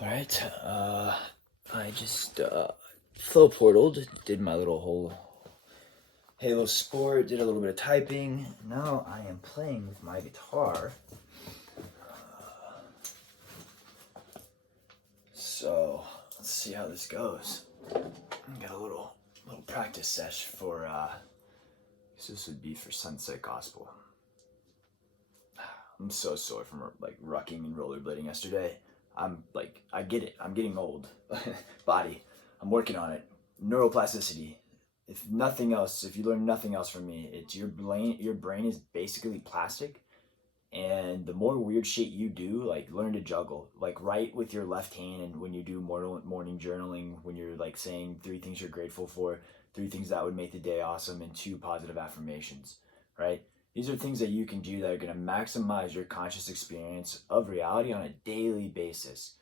All right. I just flow portaled, did my little whole Halo sport, did a little bit of typing. Now I am playing with my guitar. So let's see how this goes. Got a little practice sesh for. This would be for Sunset Gospel. I'm so sore from rucking and rollerblading yesterday. I get it. I'm getting old. Body. I'm working on it. Neuroplasticity. If nothing else, if you learn nothing else from me, it's your brain. Your brain is basically plastic, and the more weird shit you do, like learn to juggle, like write with your left hand, and when you do morning journaling, when you're like saying 3 things you're grateful for, 3 things that would make the day awesome, and 2 positive affirmations, right? These are things that you can do that are going to maximize your conscious experience of reality on a daily basis.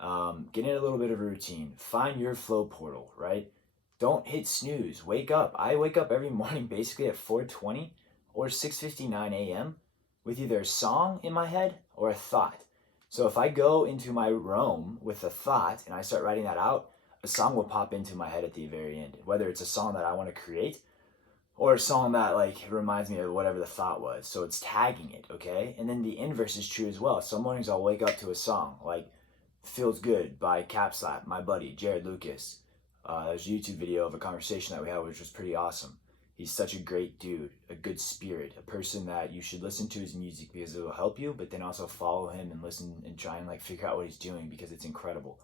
Get in a little bit of a routine. Find your flow portal, right? Don't hit snooze. Wake up. I wake up every morning basically at 4:20 or 6:59 a.m. with either a song in my head or a thought. So if I go into my room with a thought and I start writing that out, a song will pop into my head at the very end, whether it's a song that I want to create or a song that like reminds me of whatever the thought was. So it's tagging it, okay? And then the inverse is true as well. Some mornings I'll wake up to a song like Feels Good by Cap Slap, my buddy, Jared Lucas. There's a YouTube video of a conversation that we had, which was pretty awesome. He's such a great dude, a good spirit, a person that you should listen to his music because it will help you, but then also follow him and listen and try and like figure out what he's doing because it's incredible.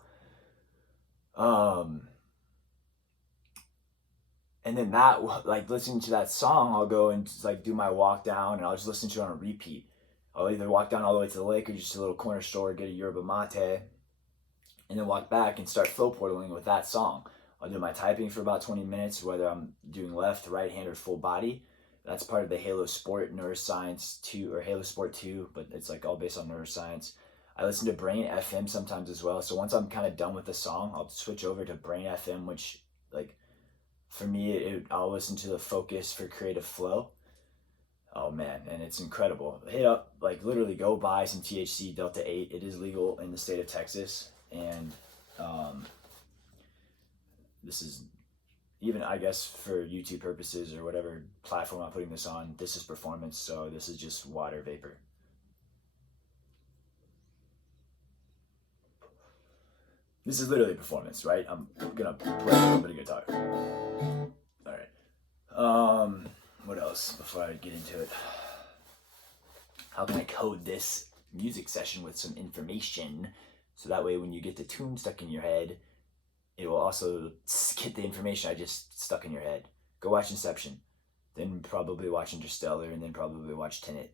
And then that, like listening to that song, I'll go and just, like do my walk down and I'll just listen to it on a repeat. I'll either walk down all the way to the lake or just a little corner store, get a yerba mate, and then walk back and start flow portaling with that song. I'll do my typing for about 20 minutes, whether I'm doing left, right hand, or full body. That's part of the Halo Sport Neuroscience 2, or Halo Sport 2, but it's like all based on neuroscience. I listen to Brain FM sometimes as well. So once I'm kind of done with the song, I'll switch over to Brain FM, which like for me, I'll listen to the Focus for Creative Flow. Oh man, and it's incredible. Hit up, like literally go buy some THC Delta 8. It is legal in the state of Texas. And this is even, I guess, for YouTube purposes or whatever platform I'm putting this on, this is performance. So this is just water vapor. This is literally performance, right? I'm gonna play a little bit of guitar. All right. What else before I get into it? How can I code this music session with some information so that way when you get the tune stuck in your head, it will also get the information I just stuck in your head. Go watch Inception, then probably watch Interstellar, and then probably watch Tenet,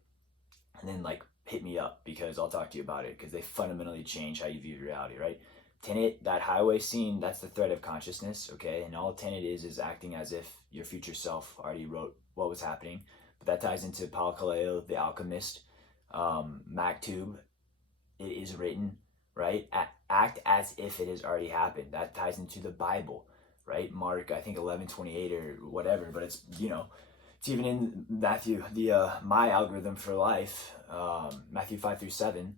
and then like hit me up because I'll talk to you about it because they fundamentally change how you view reality, right? Tenet, that highway scene, that's the thread of consciousness, okay? And all Tenet is acting as if your future self already wrote what was happening. But that ties into Paulo Coelho, The Alchemist, Maktub, it is written, right? Act as if it has already happened. That ties into the Bible, right? Mark, I think 11:28 or whatever, but it's, it's even in Matthew, the my algorithm for life, Matthew 5-7,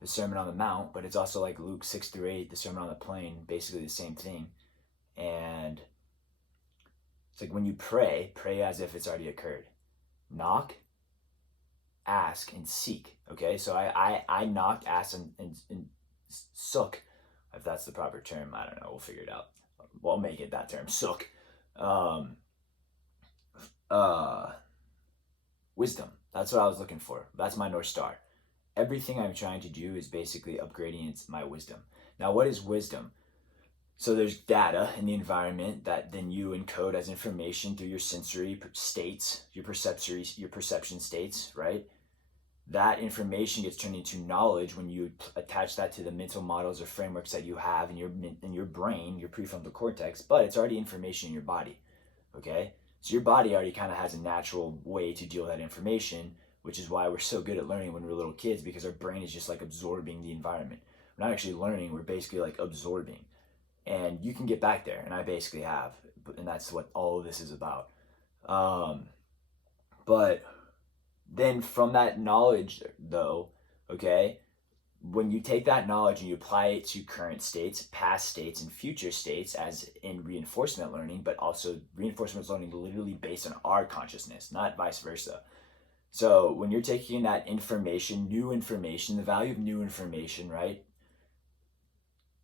the Sermon on the Mount, but it's also like Luke 6-8, the Sermon on the Plain, basically the same thing. And it's like when you pray as if it's already occurred. Knock, ask, and seek. Okay, so I knocked, asked, and sook, if that's the proper term. I don't know. We'll figure it out. We'll make it that term. Sook. Wisdom. That's what I was looking for. That's my North Star. Everything I'm trying to do is basically upgrading my wisdom. Now, what is wisdom? So there's data in the environment that then you encode as information through your sensory states, your perception states, right? That information gets turned into knowledge when you attach that to the mental models or frameworks that you have in your brain, your prefrontal cortex, but it's already information in your body, okay? So your body already kind of has a natural way to deal with that information, which is why we're so good at learning when we're little kids, because our brain is just like absorbing the environment. We're not actually learning, we're basically like absorbing. And you can get back there, and I basically have, and that's what all of this is about. But then from that knowledge, though, okay, when you take that knowledge and you apply it to current states, past states, and future states, as in reinforcement learning, but also reinforcement learning literally based on our consciousness, not vice versa. So when you're taking that information, new information, the value of new information, right?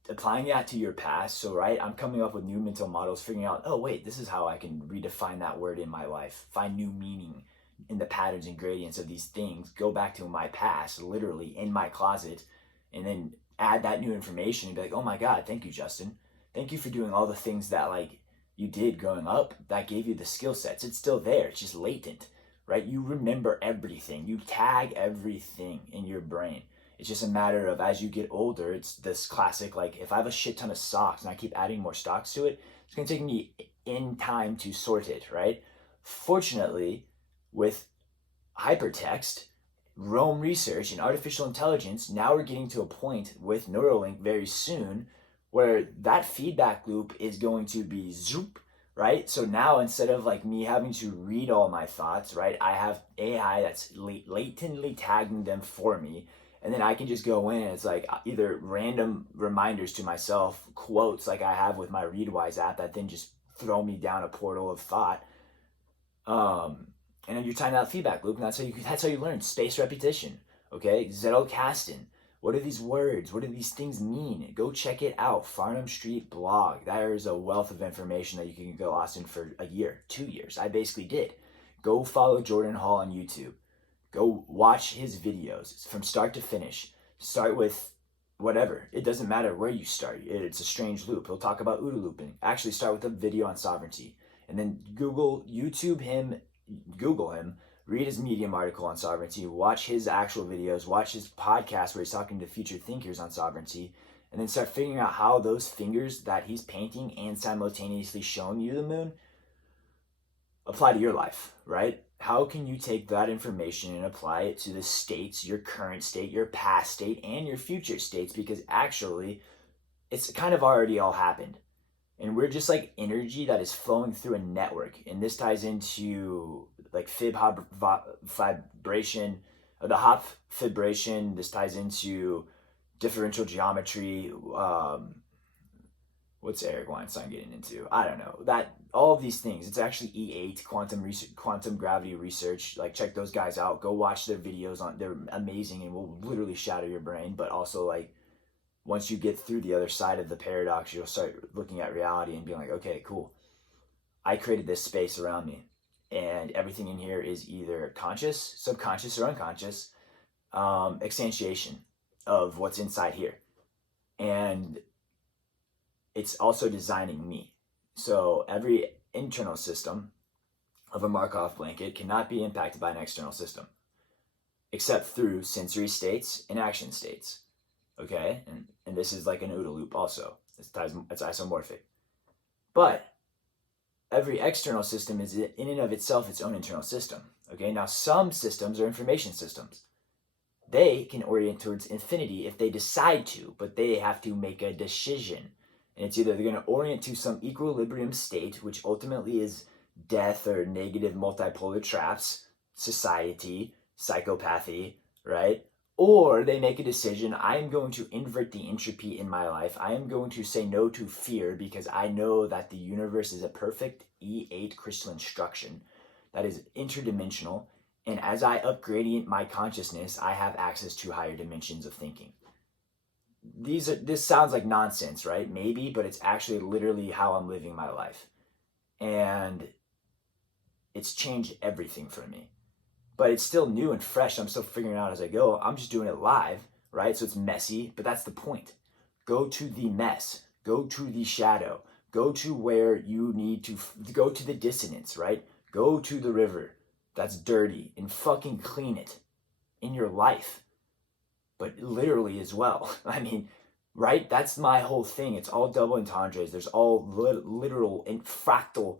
Applying that to your past. So, right, I'm coming up with new mental models, figuring out, oh, wait, this is how I can redefine that word in my life, find new meaning in the patterns and gradients of these things, go back to my past, literally in my closet, and then add that new information and be like, oh my God, thank you, Justin. Thank you for doing all the things that like you did growing up that gave you the skill sets. It's still there. It's just latent, right? You remember everything. You tag everything in your brain. It's just a matter of, as you get older, it's this classic, like if I have a shit ton of socks and I keep adding more stocks to it, it's going to take me in time to sort it, right? Fortunately, with hypertext, Rome research, and artificial intelligence, now we're getting to a point with Neuralink very soon where that feedback loop is going to be zoop, right? So now instead of like me having to read all my thoughts, right, I have AI that's latently tagging them for me. And then I can just go in and it's like either random reminders to myself, quotes like I have with my Readwise app that then just throw me down a portal of thought. And then you're tying out feedback loop, and that's how you learn. Spaced repetition, okay? Zettelkasten. What are these words? What do these things mean? Go check it out. Farnham Street blog. There is a wealth of information that you can go lost in for a year, 2 years. I basically did. Go follow Jordan Hall on YouTube. Go watch his videos from start to finish. Start with whatever. It doesn't matter where you start. It's a strange loop. He'll talk about OODA looping. Actually start with a video on sovereignty. And then Google him, read his Medium article on sovereignty, watch his actual videos, watch his podcast where he's talking to future thinkers on sovereignty, and then start figuring out how those fingers that he's painting and simultaneously showing you the moon apply to your life, right? How can you take that information and apply it to the states, your current state, your past state, and your future states? Because actually, it's kind of already all happened. And we're just like energy that is flowing through a network. And this ties into like vibration, the Hopf vibration. This ties into differential geometry. What's Eric Weinstein getting into? I don't know. That all of these things. It's actually E8 quantum gravity research. Like check those guys out. Go watch their videos they're amazing and will literally shatter your brain. But also like once you get through the other side of the paradox, you'll start looking at reality and being like, okay, cool. I created this space around me and everything in here is either conscious, subconscious, or unconscious instantiation of what's inside here. And it's also designing me. So every internal system of a Markov blanket cannot be impacted by an external system, except through sensory states and action states. Okay, and this is like an OODA loop also. It's isomorphic. But every external system is in and of itself its own internal system. Okay, now some systems are information systems. They can orient towards infinity if they decide to, but they have to make a decision. And it's either they're going to orient to some equilibrium state, which ultimately is death or negative multipolar traps, society, psychopathy, right? Or they make a decision, I am going to invert the entropy in my life. I am going to say no to fear because I know that the universe is a perfect E8 crystal instruction that is interdimensional. And as I upgradient my consciousness, I have access to higher dimensions of thinking. This sounds like nonsense, right? Maybe, but it's actually literally how I'm living my life. And it's changed everything for me. But it's still new and fresh. I'm still figuring it out as I go. I'm just doing it live, right? So it's messy, but that's the point. Go to the mess. Go to the shadow. Go to where you need to go to the dissonance, right? Go to the river that's dirty and fucking clean it in your life. But literally as well. I mean, right? That's my whole thing. It's all double entendres. There's all literal and fractal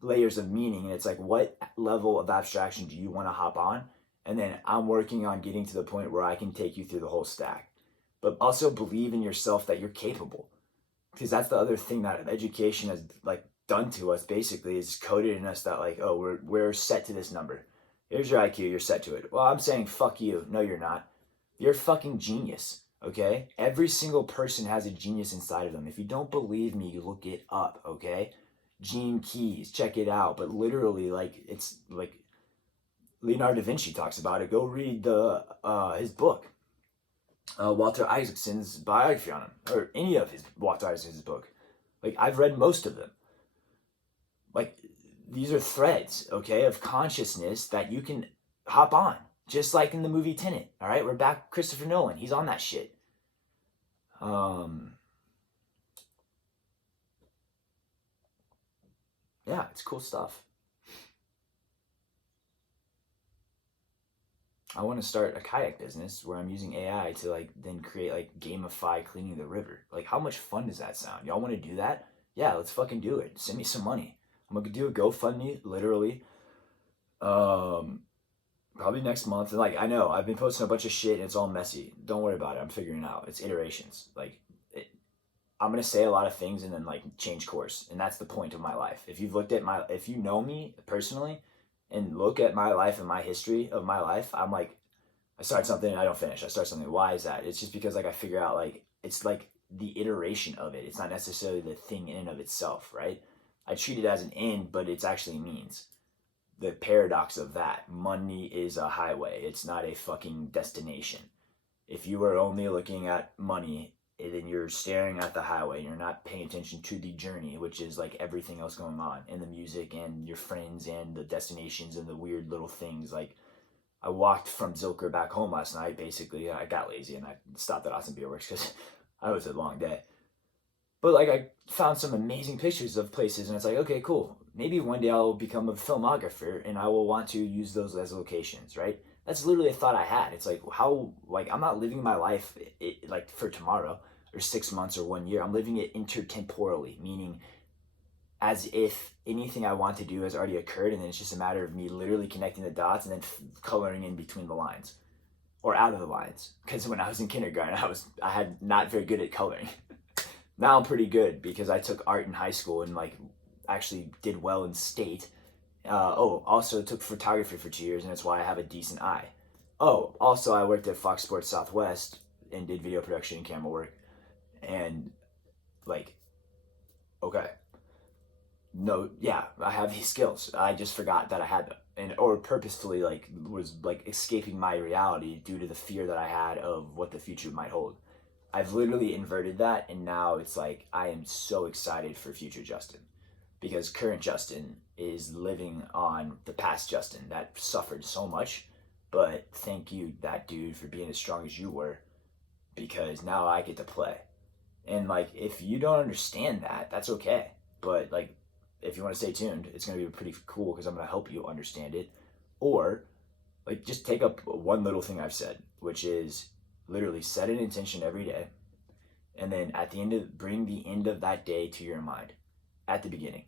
layers of meaning, and it's like, what level of abstraction do you want to hop on? And then I'm working on getting to the point where I can take you through the whole stack. But also believe in yourself that you're capable, because that's the other thing that education has like done to us. Basically is coded in us that like, oh, we're set to this number. Here's your IQ, you're set to it. Well, I'm saying fuck you. No, you're not. You're a fucking genius. okay? Every single person has a genius inside of them. If you don't believe me, look it up, okay? Gene Keys, check it out. But literally, like, it's like Leonardo da Vinci talks about it. Go read his book, Walter Isaacson's biography on him, or any of his Walter Isaacson's book. Like, I've read most of them. Like, these are threads, okay, of consciousness that you can hop on. Just like in the movie Tenet, all right? We're back, Christopher Nolan. He's on that shit. Yeah, it's cool stuff. I want to start a kayak business where I'm using AI to like then create like gamify cleaning the river. Like, how much fun does that sound? Y'all want to do that? Yeah, let's fucking do it. Send me some money. I'm gonna do a GoFundMe, literally. Um, Probably next month. And like, I know I've been posting a bunch of shit and it's all messy. Don't worry about it. I'm figuring it out. It's iterations. Like, I'm gonna say a lot of things and then like change course, and that's the point of my life. If you know me personally, and look at my life and my history of my life, I'm like, I start something and I don't finish. I start something. Why is that? It's just because like I figure out like it's like the iteration of it. It's not necessarily the thing in and of itself, right? I treat it as an end, but it's actually means. The paradox of that: money is a highway. It's not a fucking destination. If you are only looking at money, then you're staring at the highway. You're not paying attention to the journey, which is like everything else going on, and the music and your friends and the destinations and the weird little things. Like, I walked from Zilker back home last night. Basically, I got lazy and I stopped at Austin Beer Works because I was a long day. But like, I found some amazing pictures of places, and it's like, okay, cool. Maybe one day I'll become a filmographer and I will want to use those as locations, right? That's literally a thought I had. It's like, how, like, I'm not living my life like for tomorrow or 6 months or 1 year. I'm living it intertemporally, meaning as if anything I want to do has already occurred, and then it's just a matter of me literally connecting the dots and then coloring in between the lines or out of the lines. Because when I was in kindergarten, I had not very good at coloring. Now I'm pretty good because I took art in high school and like actually did well in state. Also took photography for 2 years, and that's why I have a decent eye. Oh, also I worked at Fox Sports Southwest and did video production and camera work. And like, okay, no, yeah, I have these skills. I just forgot that I had them, and or purposefully like was like escaping my reality due to the fear that I had of what the future might hold. I've literally inverted that, and now it's like I am so excited for future Justin, because current Justin is living on the past Justin that suffered so much. But thank you, that dude, for being as strong as you were, because now I get to play. And like, if you don't understand that, that's okay. But like, if you want to stay tuned, it's going to be pretty cool because I'm going to help you understand it. Or like, just take up one little thing I've said, which is literally set an intention every day, and then at the end of bring the end of that day to your mind at the beginning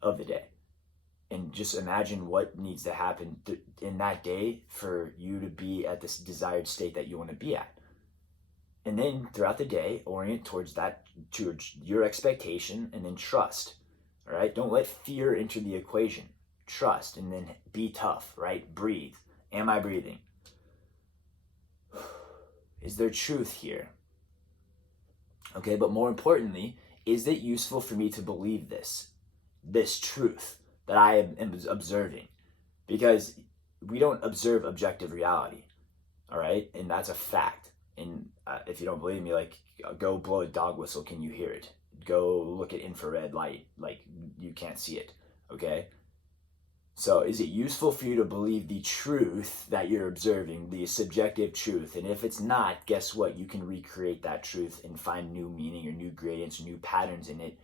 of the day, and just imagine what needs to happen in that day for you to be at this desired state that you want to be at. And then throughout the day, orient towards that, to your expectation, and then trust. All right, don't let fear enter the equation. Trust, and then be tough. Right, breathe. Am I breathing? Is there truth here? Okay, but more importantly, is it useful for me to believe this truth that I am observing? Because we don't observe objective reality, all right? And that's a fact. And if you don't believe me, like, go blow a dog whistle. Can you hear it? Go look at infrared light. Like, you can't see it, okay? So is it useful for you to believe the truth that you're observing, the subjective truth? And if it's not, guess what? You can recreate that truth and find new meaning or new gradients or new patterns in it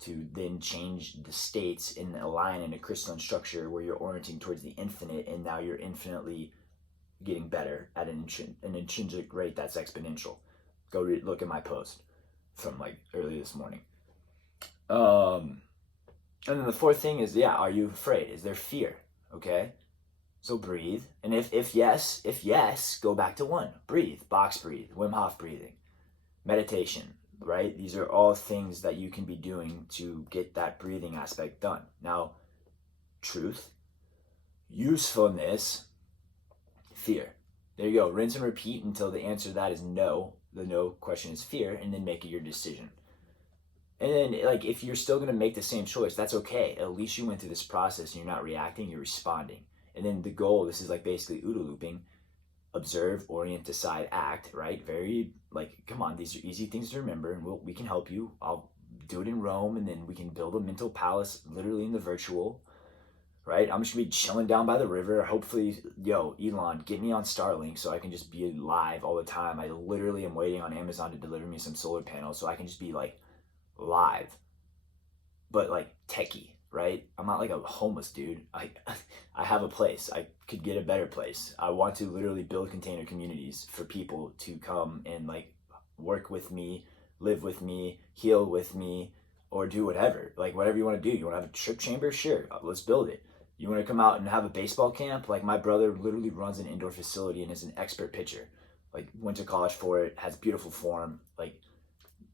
to then change the states and align in a crystalline structure where you're orienting towards the infinite, and now you're infinitely getting better at an intrinsic rate that's exponential. Go look at my post from like early this morning. And then the fourth thing is, yeah, are you afraid? Is there fear? Okay, so breathe. And if yes, go back to one. Breathe, box breathe, Wim Hof breathing, meditation, right? These are all things that you can be doing to get that breathing aspect done. Now, truth, usefulness, fear. There you go. Rinse and repeat until the answer to that is no. The no question is fear, and then make your decision. And then, like, if you're still going to make the same choice, that's okay. At least you went through this process and you're not reacting, you're responding. And then the goal, this is like basically OODA looping: observe, orient, decide, act, right? Very, like, come on, these are easy things to remember, and we can help you. I'll do it in Rome, and then we can build a mental palace literally in the virtual, right? I'm just gonna be chilling down by the river. Hopefully, yo, Elon, get me on Starlink so I can just be live all the time. I literally am waiting on Amazon to deliver me some solar panels so I can just be like live, but like techie, right? I'm not like a homeless dude. I have a place. I could get a better place. I want to literally build container communities for people to come and like work with me, live with me, heal with me, or do whatever. Like whatever you want to do. You want to have a trip chamber? Sure, let's build it. You want to come out and have a baseball camp? Like my brother literally runs an indoor facility and is an expert pitcher. Like went to college for it, has beautiful form. Like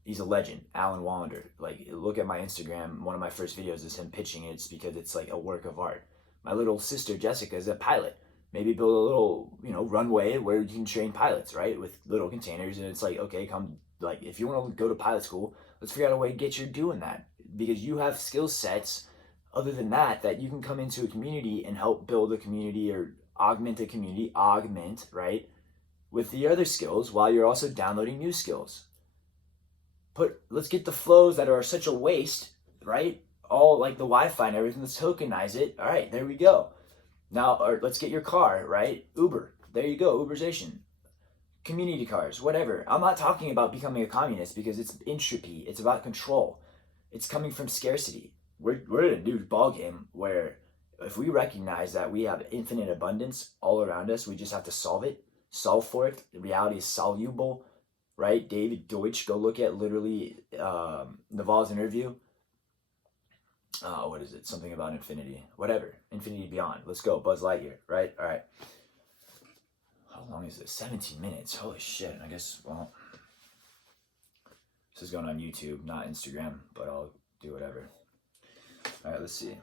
he's a legend, Alan Wallander. Like look at my Instagram. One of my first videos is him pitching. It's because it's like a work of art. My little sister Jessica is a pilot. Maybe build a little, runway where you can train pilots, right? With little containers, and it's like, okay, come, like, if you want to go to pilot school, let's figure out a way to get you doing that because you have skill sets. Other than that you can come into a community and help build a community or augment a community, right? With the other skills while you're also downloading new skills. Let's get the flows that are such a waste, right? All like the Wi-Fi and everything, let's tokenize it. All right, there we go. Now, or let's get your car, right? Uber, there you go, Uberization. Community cars, whatever. I'm not talking about becoming a communist because it's entropy. It's about control. It's coming from scarcity. We're in a new ballgame where if we recognize that we have infinite abundance all around us, we just have to solve for it. The reality is soluble, right? David Deutsch, go look at literally Naval's interview. What is it? Something about infinity. Whatever. Infinity Beyond. Let's go. Buzz Lightyear, right? All right. How long is this? 17 minutes. Holy shit. I guess, well, this is going on YouTube, not Instagram, but I'll do whatever. All right, let's see.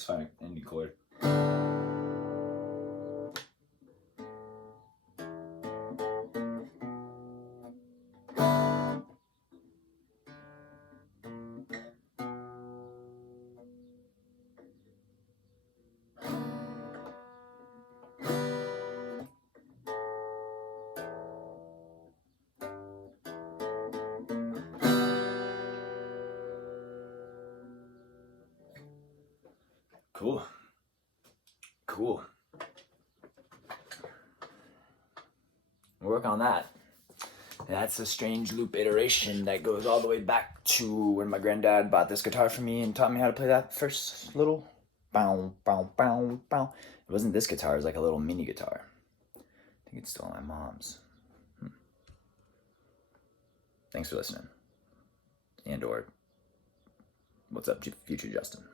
Let's find an ending chord. Cool. Cool. We'll work on that. That's a strange loop iteration that goes all the way back to when my granddad bought this guitar for me and taught me how to play that first little bow, bow, bow, bow. It wasn't this guitar, it was like a little mini guitar. I think it's still my mom's. Thanks for listening. And or what's up, future Justin?